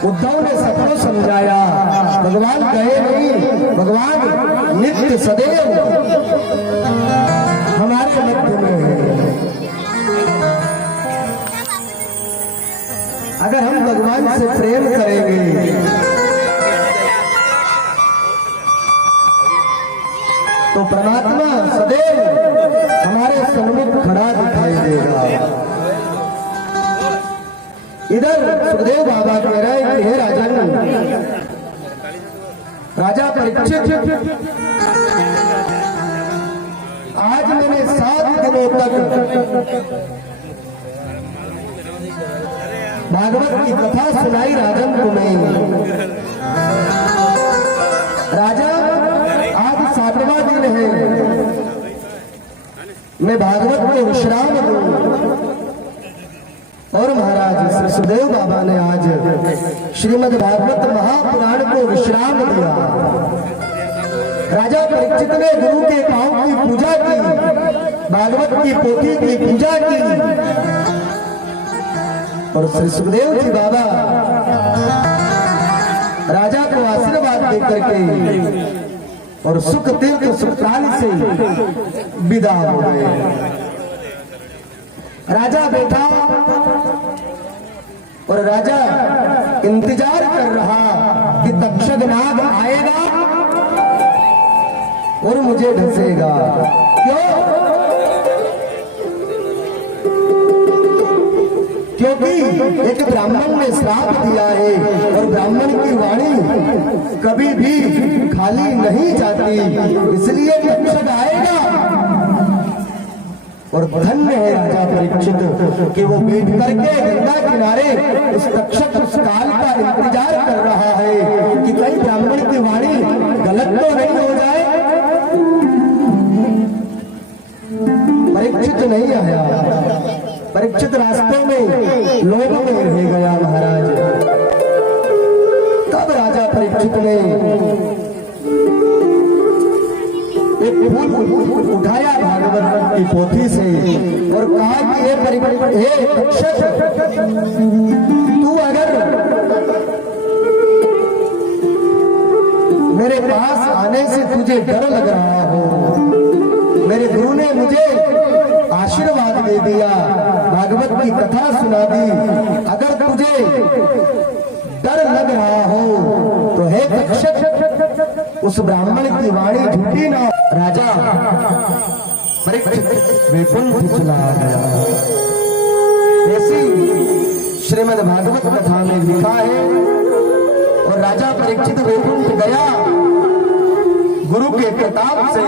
उद्धव ने सबको समझाया, भगवान गए नहीं, भगवान नित्य सदैव हमारे मध्य में है। अगर हम भगवान से प्रेम करेंगे तो परमात्मा सदैव हमारे सन्मुख खड़ा दिखाई देगा। इधर सुखदेव बाबा कह रहे हैं कि हे राजन, राजा परीक्षित, आज मैंने 7 दिनों तक भागवत की कथा सुनाई राजन तुम्हें। राजा आज 7वां दिन है, मैं भागवत को विश्राम दूं। और महाराज श्री सुखदेव बाबा ने आज श्रीमद् भागवत महापुराण को विश्राम दिया। राजा परीक्षित ने गुरु के पांव की पूजा की, भागवत की पोथी की पूजा की, और श्री सुखदेव जी बाबा राजा को आशीर्वाद देकर के और सुख तीर्थ सुखकाल से विदा हो गए। राजा बैठा और राजा इंतजार कर रहा कि तक्षक नाग आएगा और मुझे ढसेगा। क्यों? क्योंकि एक ब्राह्मण ने श्राप दिया है और ब्राह्मण की वाणी कभी भी खाली नहीं जाती, इसलिए तक्षक आएगा। और धन्य है राजा परीक्षित कि वो बैठ करके गंगा किनारे उस तक्षक उस काल का इंतजार कर रहा है कि कहीं ब्राह्मण की वाणी गलत तो नहीं हो जाए। परीक्षित नहीं आया, परीक्षित रास्ते में लोगों में रह गया महाराज। तब राजा परीक्षित ने एक फूल उठाया भागवत की पोथी से और कहा कि हे तक्षक, तू अगर मेरे पास आने से तुझे डर लग रहा हो, मेरे गुरु ने मुझे आशीर्वाद दे दिया, भागवत की कथा सुना दी, अगर तुझे डर लग रहा हो तो हे तक्षक उस ब्राह्मण की वाणी झूठी ना। राजा परीक्षित वैकुंठ चला गया। ऐसी श्रीमद् भागवत कथा में लिखा है। और राजा परीक्षित वैकुंठ गया गुरु के प्रताप से।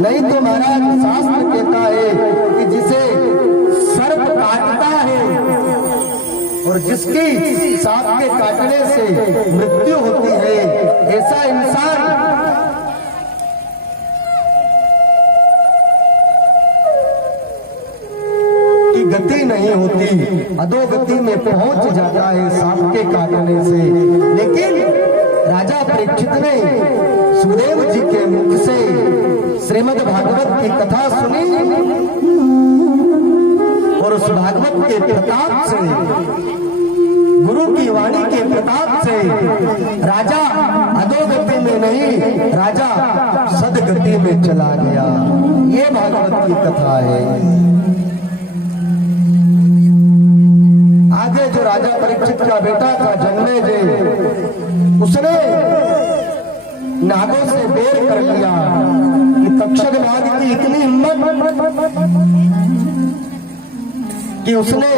नहीं तो महाराज शास्त्र कहता है कि जिसे सर्प काटता है और जिसकी सांप के काटने से मृत्यु होती है, ऐसा इंसान की गति नहीं होती, अधोगति में पहुंच जाता है सांप के काटने से। लेकिन राजा परीक्षित ने सुखदेव जी के मुख से श्रीमद् भागवत की कथा सुनी और उस भागवत के प्रताप से, गुरु की वाणी के प्रताप से राजा अधोगति में नहीं, राजा सदगति में चला गया। ये भागवत की कथा है। आगे जो राजा परीक्षित का बेटा था जन्मेजय, उसने नागों से बैर कर लिया कि तक्षक नाग की इतनी हिम्मत कि उसने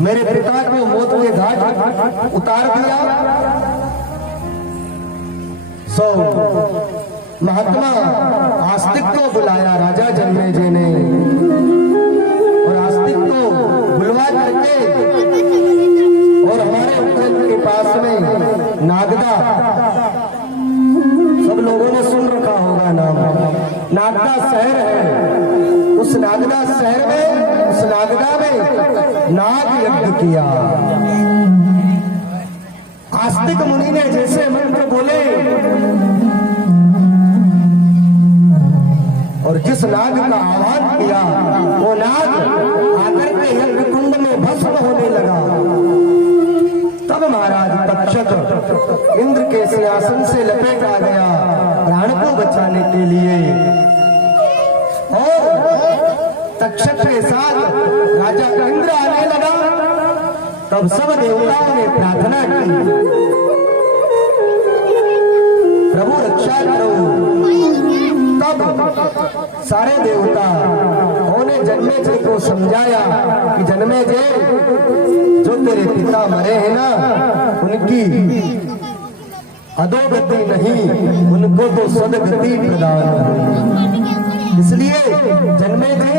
मेरे पिता को मौत के घाट उतार दिया। सो महात्मा आस्तिक को बुलाया राजा जन्मेजय ने, और आस्तिक को बुलवा करके और हमारे उज्जैन के पास में नागदा, सब लोगों ने सुन रखा होगा नाम, नागदा शहर है। उस नागदा शहर में, उस नागदा में नाग यज्ञ किया। आस्तिक मुनि ने जैसे मंत्र बोले और जिस नाग का आह्वान किया, वो नाग आकर के यज्ञ कुंड में भस्म होने लगा। इंद्र के सिंहासन से लपेटा गया प्राण को बचाने के लिए। और तक्षक के साथ राजा का इंद्र आने लगा, तब सब देवताओं ने प्रार्थना की, प्रभु रक्षा करो। तब सारे देवता उन्हें जन्मेजय को समझाया कि जन्मेजय, जो तेरे पिता मरे हैं ना, उनकी अधोगति नहीं, उनको तो सदगति प्रदान हो। इसलिए जन्मेजय,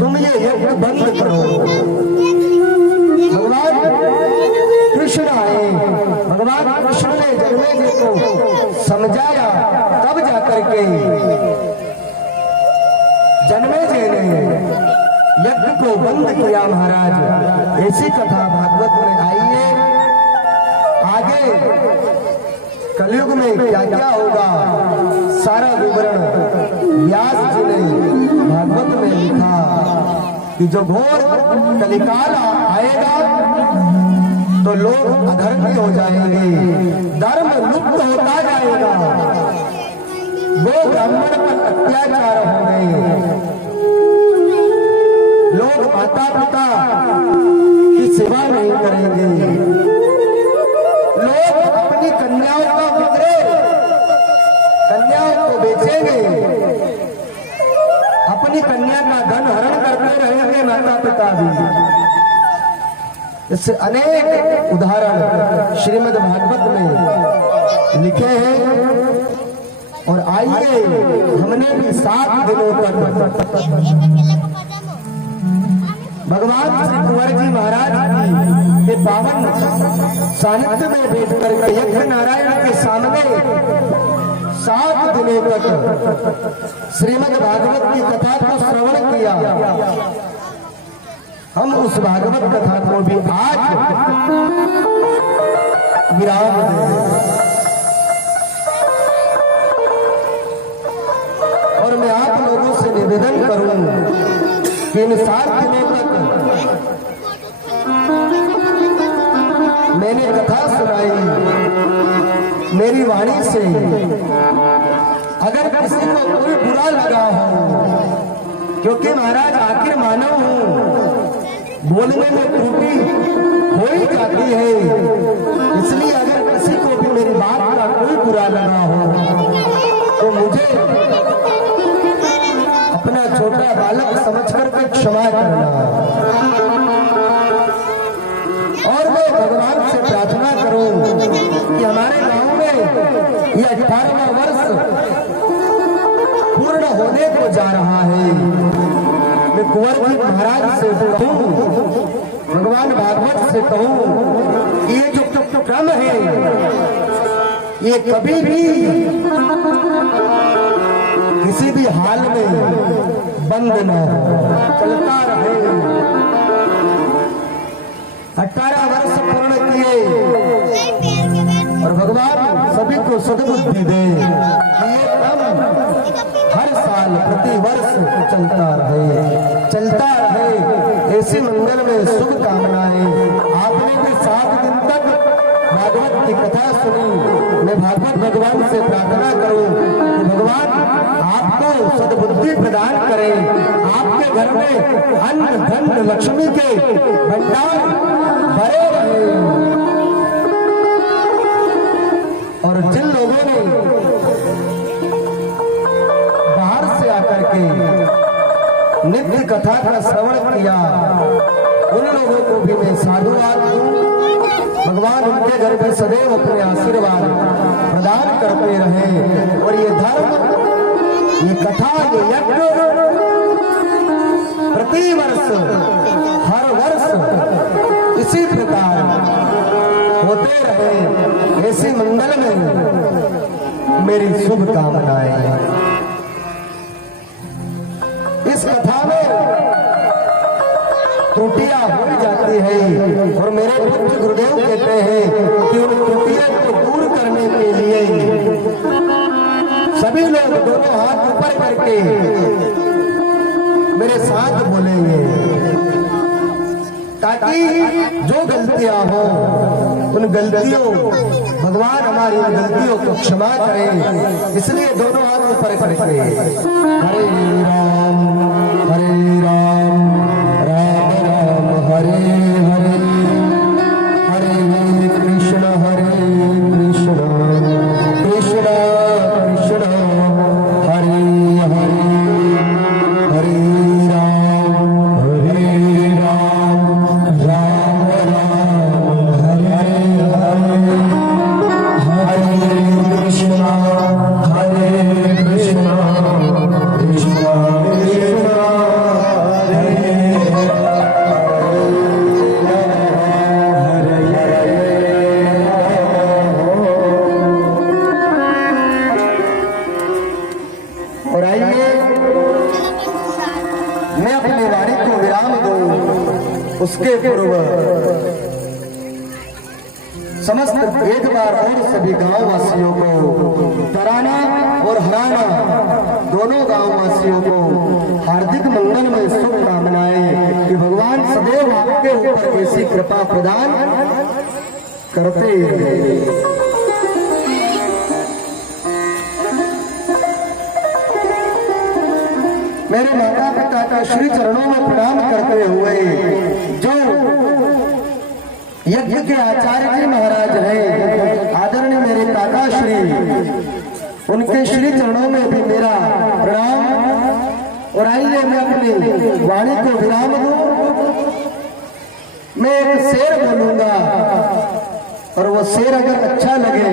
तुम ये यज्ञ बंद करो। भगवान कृष्ण आए, भगवान कृष्ण ने जन्मेजय को समझाया, तब जाकर के जन्मेजय ने यज्ञ को बंद किया। महाराज, ऐसी कथा भागवत में आई है। आगे कलयुग में क्या क्या होगा, सारा विवरण व्यास जी ने भागवत में लिखा कि जो घोर कलिकाल आएगा तो लोग अधर्मी हो जाएंगे, धर्म लुप्त होता जाएगा, वो ब्राह्मण पर अत्याचार होंगे, लोग माता पिता की सेवा नहीं करेंगे, लोग अपनी कन्याओं का विक्रय, कन्याओं को बेचेंगे, अपनी कन्या का धन हरण करते रहेंगे माता पिता भी। इससे अनेक उदाहरण श्रीमद् भागवत में लिखे हैं। और आइए, हमने भी 7 दिनों तक भगवान श्री कुंवर जी महाराज के पावन सानिध्य में बैठ कर यज्ञ नारायण के सामने 7 दिनों तक श्रीमद् भागवत की कथा को श्रवण किया। हम उस भागवत कथा को भी आज विराम दें। और मैं आप लोगों से निवेदन करूं कि इन 7 दिनों तक मैंने कथा सुनाई, मेरी वाणी से अगर किसी को कोई बुरा लगा हो, क्योंकि महाराज आखिर मानव हूं, बोलने में त्रुटि हो ही जाती है, इसलिए अगर किसी को भी मेरी बात का कोई बुरा लगा हो तो मुझे अपना छोटा बालक समझ करके क्षमा करना। और मैं भगवान से प्रार्थना करूं कि हमारे गांव में ये 18वां वर्ष पूर्ण होने को जा रहा है। मैं कुंवर जी महाराज से कहूं, भगवान भागवत से कहूं, ये जो क्रम है ये कभी भी किसी भी हाल में बंद न हो, चलता रहे। 18 वर्ष पूर्ण किए और भगवान सभी को सद्बुद्धि दे, ये क्रम हर साल प्रति वर्ष चलता रहे। ऐसी मंगल में शुभकामनाएं। आपने भी 7 दिन तक भागवत की कथा सुनी। मैं भागवत भगवान से प्रार्थना करूं कि भगवान आपको सद्बुद्धि प्रदान करें, आपके घर में अन्न धन लक्ष्मी के भंडार भरे रहे। और जिन लोगों ने बाहर से आकर के नित्य कथा का श्रवण किया, उन लोगों को भी मैं साधुवाद दूं। भगवान उनके घर पर सदैव अपने आशीर्वाद प्रदान करते रहे। और ये धर्म, ये कथा, ये यज्ञ प्रति वर्ष, हर वर्ष इसी प्रकार होते रहे। ऐसी मंगल में मेरी शुभकामनाएं। इस कथा में त्रुटियां हो जाती है और मेरे पुत्र गुरुदेव कहते हैं कि उन त्रुटियों को दूर करने के लिए सभी लोग दोनों हाथ ऊपर करके मेरे साथ बोलेंगे, ताकि जो गलतियां हो उन गलतियों, भगवान हमारी उन गलतियों को क्षमा करें, इसलिए दोनों हाथ ऊपर करके हरे राम राम राम हरे हरे, हरे कृष्ण कृष्ण कृष्ण हरे हरे, हरे राम राम राम हरे हरे, हरे कृष्ण कृष्ण कृष्ण कृष्ण और आइए मैं अपनी वाणी को विराम दूं, उसके पूर्व समस्त एक बार और सभी गांव वासियों को तराना और हराना दोनों गांव वासियों को हार्दिक मंगल में शुभकामनाएं कि भगवान सदैव आपके ऊपर ऐसी कृपा प्रदान करते रहे। मेरे माता पिता का श्री चरणों में प्रणाम करते हुए जो यज्ञ के आचार्य जी महाराज हैं, आदरणीय मेरे काका श्री, उनके श्री चरणों में भी मेरा प्रणाम। और आइए मैं अपनी वाणी को विराम दूं। मैं एक शेर बोलूंगा और वो शेर अगर अच्छा लगे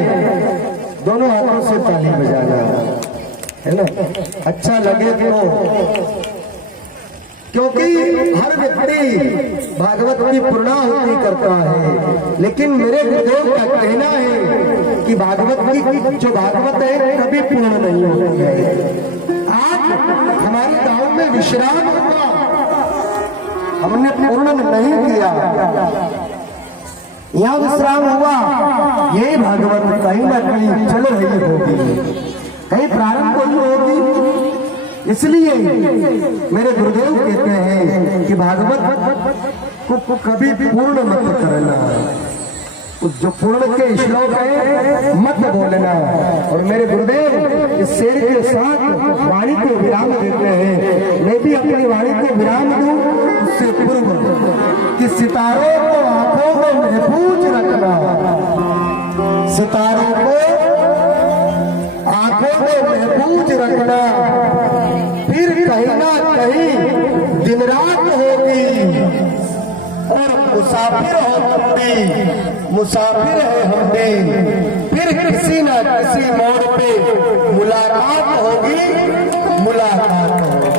दोनों हाथों से ताली बजाना, है ना, अच्छा लगे तो, क्योंकि हर व्यक्ति भागवत की पूर्णाहुति करता है, लेकिन मेरे गुरुदेव का कहना है कि भागवत की जो भागवत है कभी पूर्ण नहीं होती है। आज हमारे गांव में विश्राम हुआ, हमने पूर्ण नहीं किया, यहाँ विश्राम हुआ, ये भागवत कहीं ना कहीं चल रही होगी, कहीं प्रारंभ हुई होगी। इसलिए मेरे गुरुदेव कहते हैं कि भागवत को कभी पूर्ण मत करना, जो पूर्ण के श्लोक है मत बोलना। और मेरे गुरुदेव इस शेर के साथ वाणी को विराम देते हैं। मैं भी अपनी वाणी को विराम दूं उससे पूर्व कि सितारों को आंखों में महफूज रखना, सितारों को आंखों में महफूज रखना, फिर कहीं ना कहीं दिन रात होगी और मुसाफिर हो तुम भी, मुसाफिर है हम भी, फिर किसी ना किसी मोड़ पे मुलाकात होगी, मुलाकात होगी।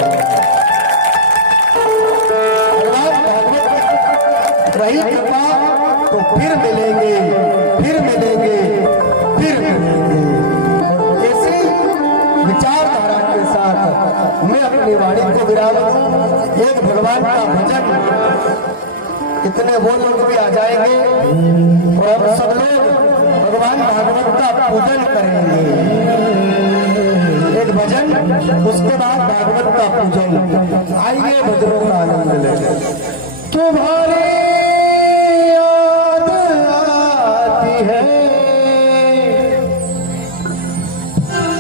रही कृपा तो फिर मिलेंगे, फिर मिलेंगे, फिर मिलेंगे। ऐसी विचारधारा के साथ मैं अपनी वाणी को विराम दूं। एक भगवान का भजन, इतने वो लोग भी आ जाएंगे और हम सब लोग भगवान भागवत का पूजन करेंगे। एक भजन, उसके बाद भागवत का पूजन। आइए भजनों का आनंद लें। तुम्हारे याद आती है,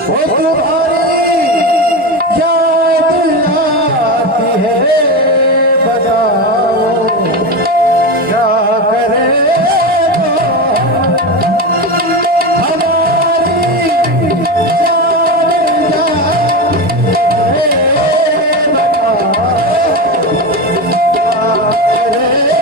वो तुम्हारी याद आती है, बताओ क्या करे हमारी याद आती है, बताओ क्या करे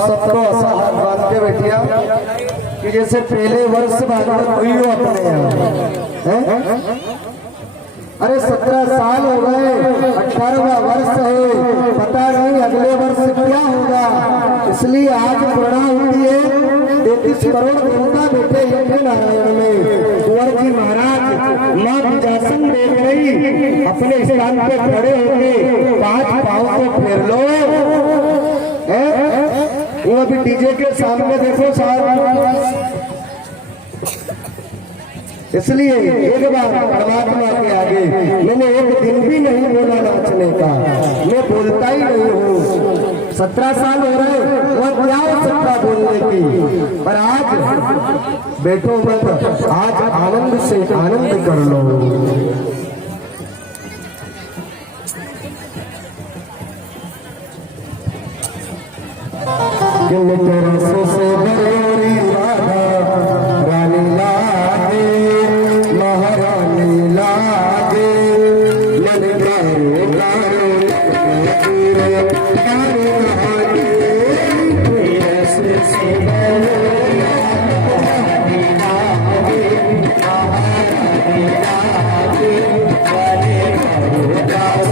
सबको ऐसा हाथ बांध के बैठिया कि जैसे पहले वर्ष भागवत हुई हो अपने यहाँ हैं? अरे 17 साल हो गए, 18वां वर्ष है, पता नहीं अगले वर्ष क्या होगा। इसलिए आज प्रणा होती है 33 करोड़ देवता बैठे यज्ञ नारायण में। कुंवर जी महाराज माँ विजासन देख रही, अपने स्थान पे खड़े होके 5 पाँव को फेर लो। वो अभी डीजे के सामने देखो साहब। इसलिए एक बार परमात्मा के आगे मैंने एक दिन भी नहीं बोला नाचने का, मैं बोलता ही नहीं हूँ। 17 साल हो रहे, वह क्या हो सकता बोलने की। पर आज बैठो मत, आज आनंद से आनंद कर लो। रसों से बड़ी राधा रानी लागे, महारानी लागे, मन गारो गारो गारो लागे। रसों से बड़ी रानी लागे, महारानी लागे, मन गारो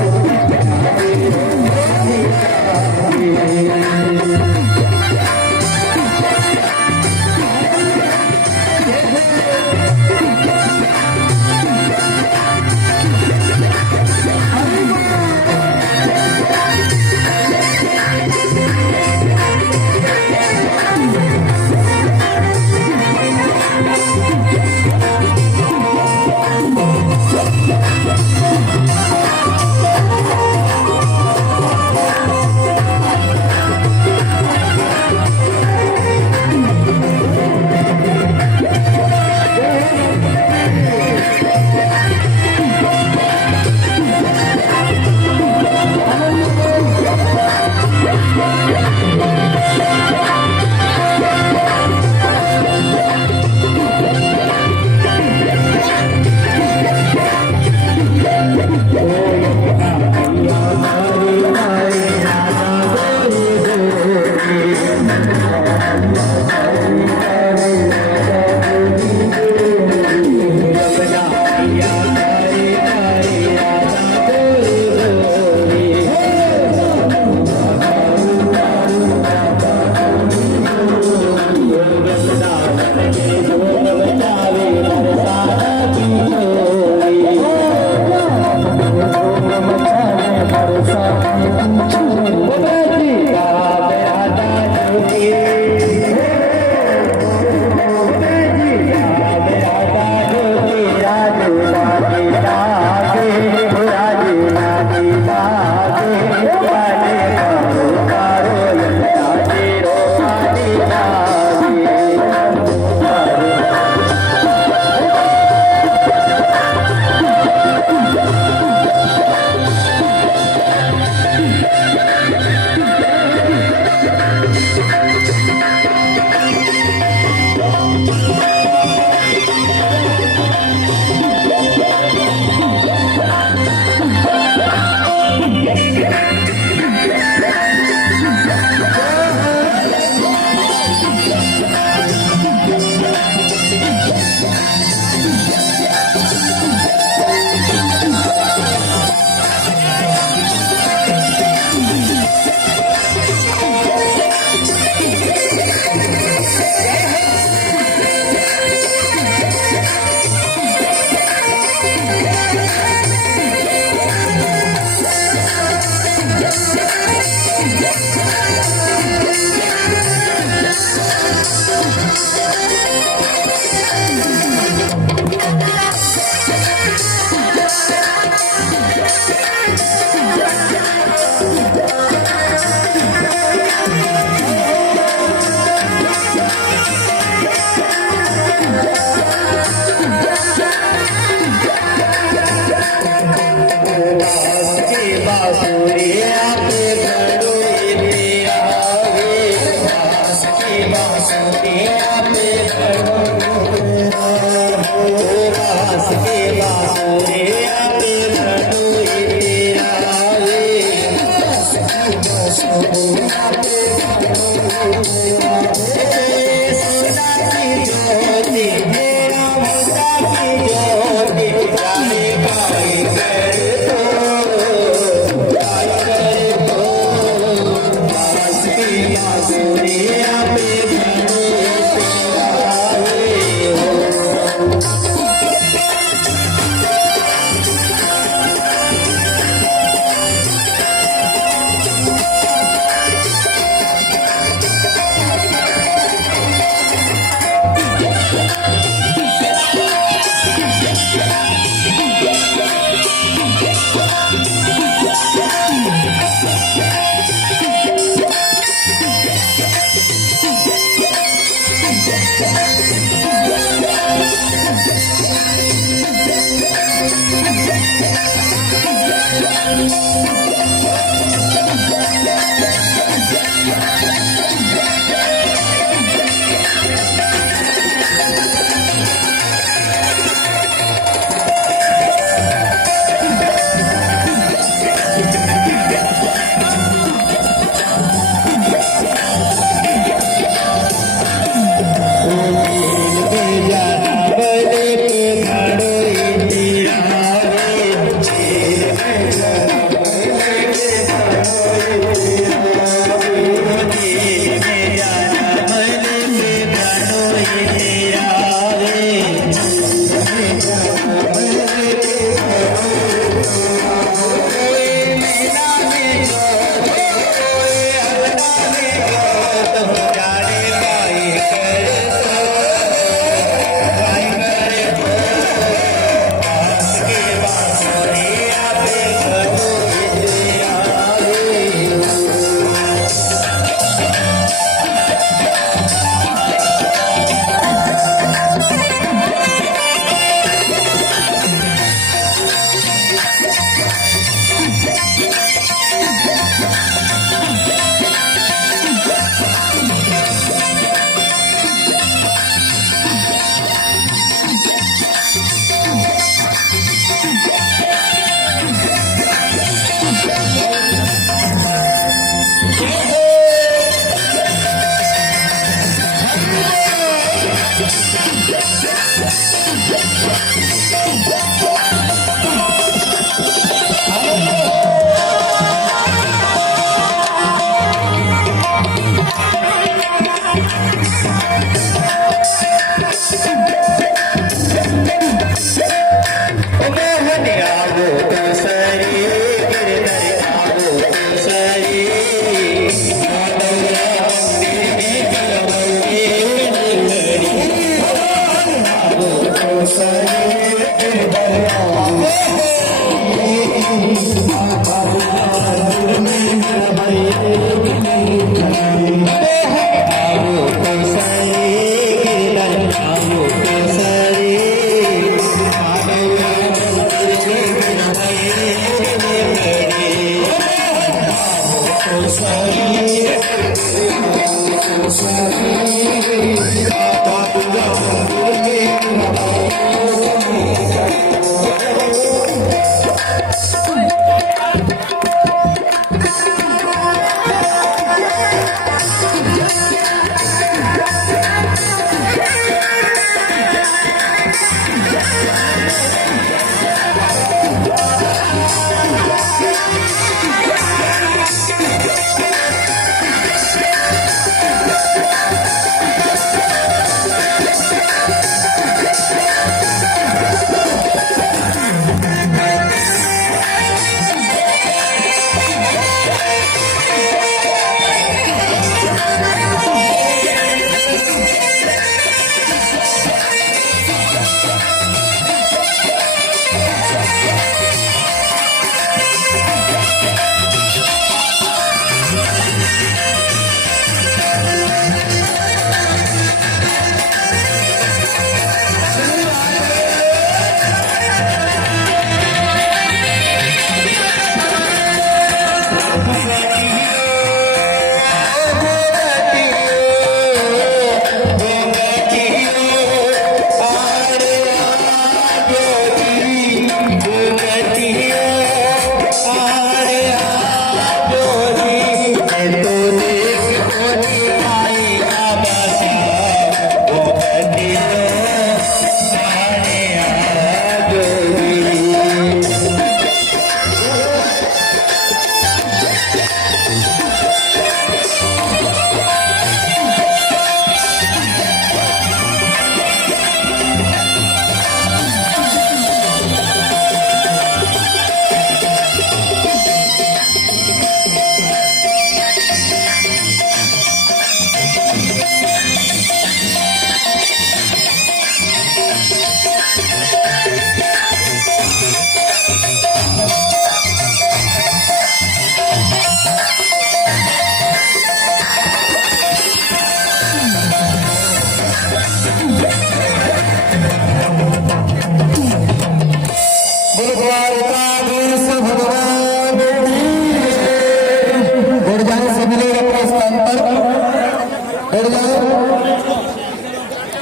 बैठ जाए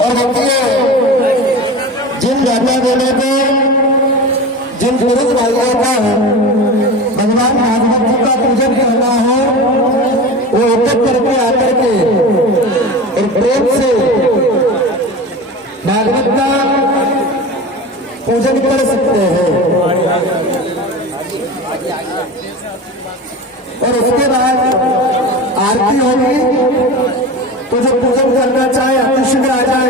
और देखिए जिन माता बहनों को, जिन पुरुष भाइयों का भगवान भागवत जी का पूजन करना हो, वो एक करके आकर के और प्रेम से भागवत का पूजन कर सकते हैं। और उसके बाद आरती होगी, तो जो पूजन करना चाहे अतिशीघ्र आ जाए।